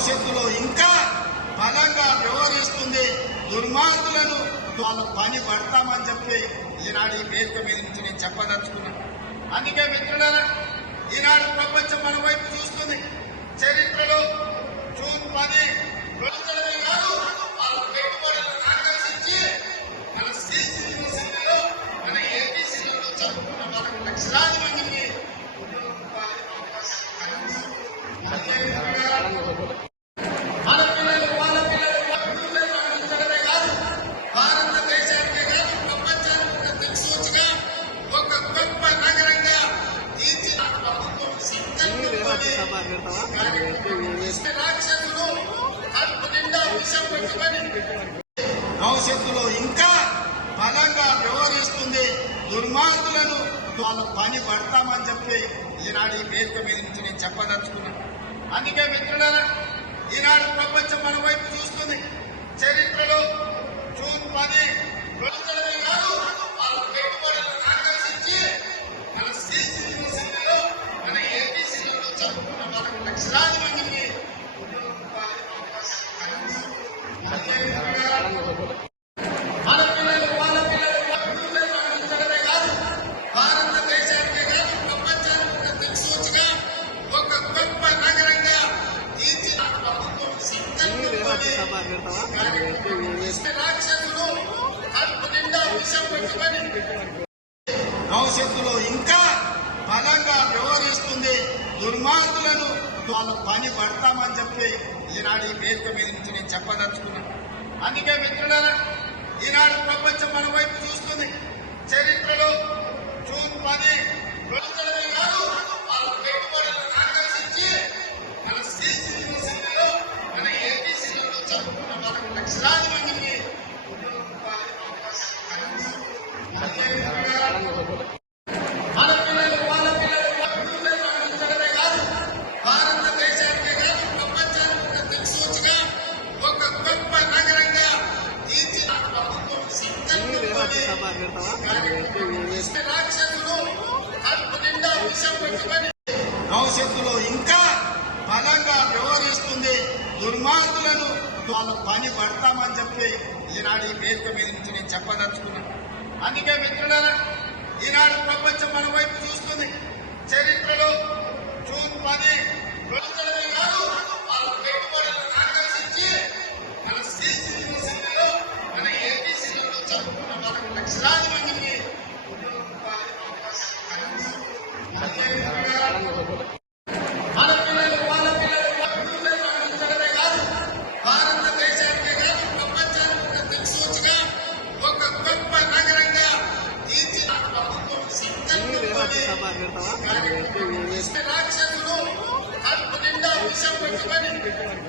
భవిష్యత్తులో ఇంకా బలంగా వ్యవహరిస్తుంది. దుర్మార్గులను వాళ్ళ పని పడతామని చెప్పి ఈనాడు ఈ వేదిక మీద నుంచి నేను చెప్పదలుచుకున్నాను. అందుకే మిత్రులారా, ఈనాడు ప్రపంచం మన వైపు చూస్తుంది. చరిత్రలో జూన్ 10 రోజులనే కాదు, వాళ్ళ పెట్టుబడులను ఆకర్షించి మన సిసిలో మన ఏపీసీలో చదువుకున్న వాళ్ళకు లక్షలాది మందికి మన పిల్లలు వాళ్ళ పిల్లలు అందించడమే కాదు, భారతదేశానికే కాదు ప్రపంచానికి కూడా దిక్సూచిగా ఒక గొప్ప నగరంగా తీర్చిన ప్రభుత్వం రాక్షసులు కడుపు నిండా విషం పెట్టుకొని భవిష్యత్తులో ఇంకా బలంగా వ్యవహరిస్తుంది. దుర్మార్గులను వాళ్ళ పని పడతామని చెప్పి ఈనాడు ఈ వేదిక మీద నుంచి నేను చెప్పదలుచుకున్నాను. అందుకే మిత్రులారా, ఈనాడు ప్రపంచం మన వైపు చూస్తుంది. చరిత్రలో జూన్ 10 రోజులనే కాదు, వాళ్ళ పెట్టుబడులను ఆకర్షించి మన సిసిలో మన ఏపీసీలో చదువుకున్న వాళ్ళకు లక్షలాది మందికి మన పిల్లలు వాళ్ళ పిల్లలు అందించడమే కాదు, భారతదేశానికే కాదు ప్రపంచానికి కూడా దిక్సూచిగా ఒక గొప్ప నగరంగా తీర్చిన ప్రభుత్వం రాక్షసులు కడుపు నిండా విషం పెట్టుకొని భవిష్యత్తులో ఇంకా బలంగా వ్యవహరిస్తుంది. దుర్మార్గులను వాళ్ళ పని పడతామని చెప్పి ఈనాడు ఈ వేదిక మీద నుంచి నేను చెప్పదలుచుకున్నాను. అందుకే మిత్రులారా, ఈనాడు ప్రపంచం మన వైపు చూస్తుంది. చరిత్రలో జూన్ 10 రోజులనే కాదు, వాళ్ళ పెట్టుబడులను ఆకర్షించి మన సిసిలో మన ఏపీసీలో చదువుకున్న వాళ్ళకు లక్షలాది మందికి మన పిల్లలు వాళ్ళ పిల్లలు అందించడమే కాదు, భారతదేశానికే కాదు ప్రపంచానికి కూడా దిక్సూచిగా ఒక గొప్ప నగరంగా తీర్చిన ప్రభుత్వం రాక్షసులు కడుపు నిండా విషం పెట్టుకొని భవిష్యత్తులో ఇంకా బలంగా వ్యవహరిస్తుంది. దుర్మార్గులను వాళ్ళ పని పడతామని చెప్పి ఈనాడు ఈ వేదిక మీద నుంచి నేను చెప్పదలుచుకున్నాను. అందుకే మిత్రులారా, ఈనాడు ప్రపంచం మన వైపు చూస్తుంది. చరిత్రలో జూన్ 10 రోజులనే కాదు, వాళ్ళ పెట్టుబడులను ఆకర్షించి మన సిసిలో మన ఏపీసీలో చదువుకున్న వాళ్ళకు లక్షలాది మందికి మన పిల్లలు వాళ్ళ పిల్లలు అందించడమే కాదు, భారతదేశానికే కాదు ప్రపంచానికి కూడా దిక్సూచిగా ఒక గొప్ప నగరంగా తీర్చిన ప్రభుత్వం రాక్షసులు కడుపు నిండా విషం పెట్టుకొని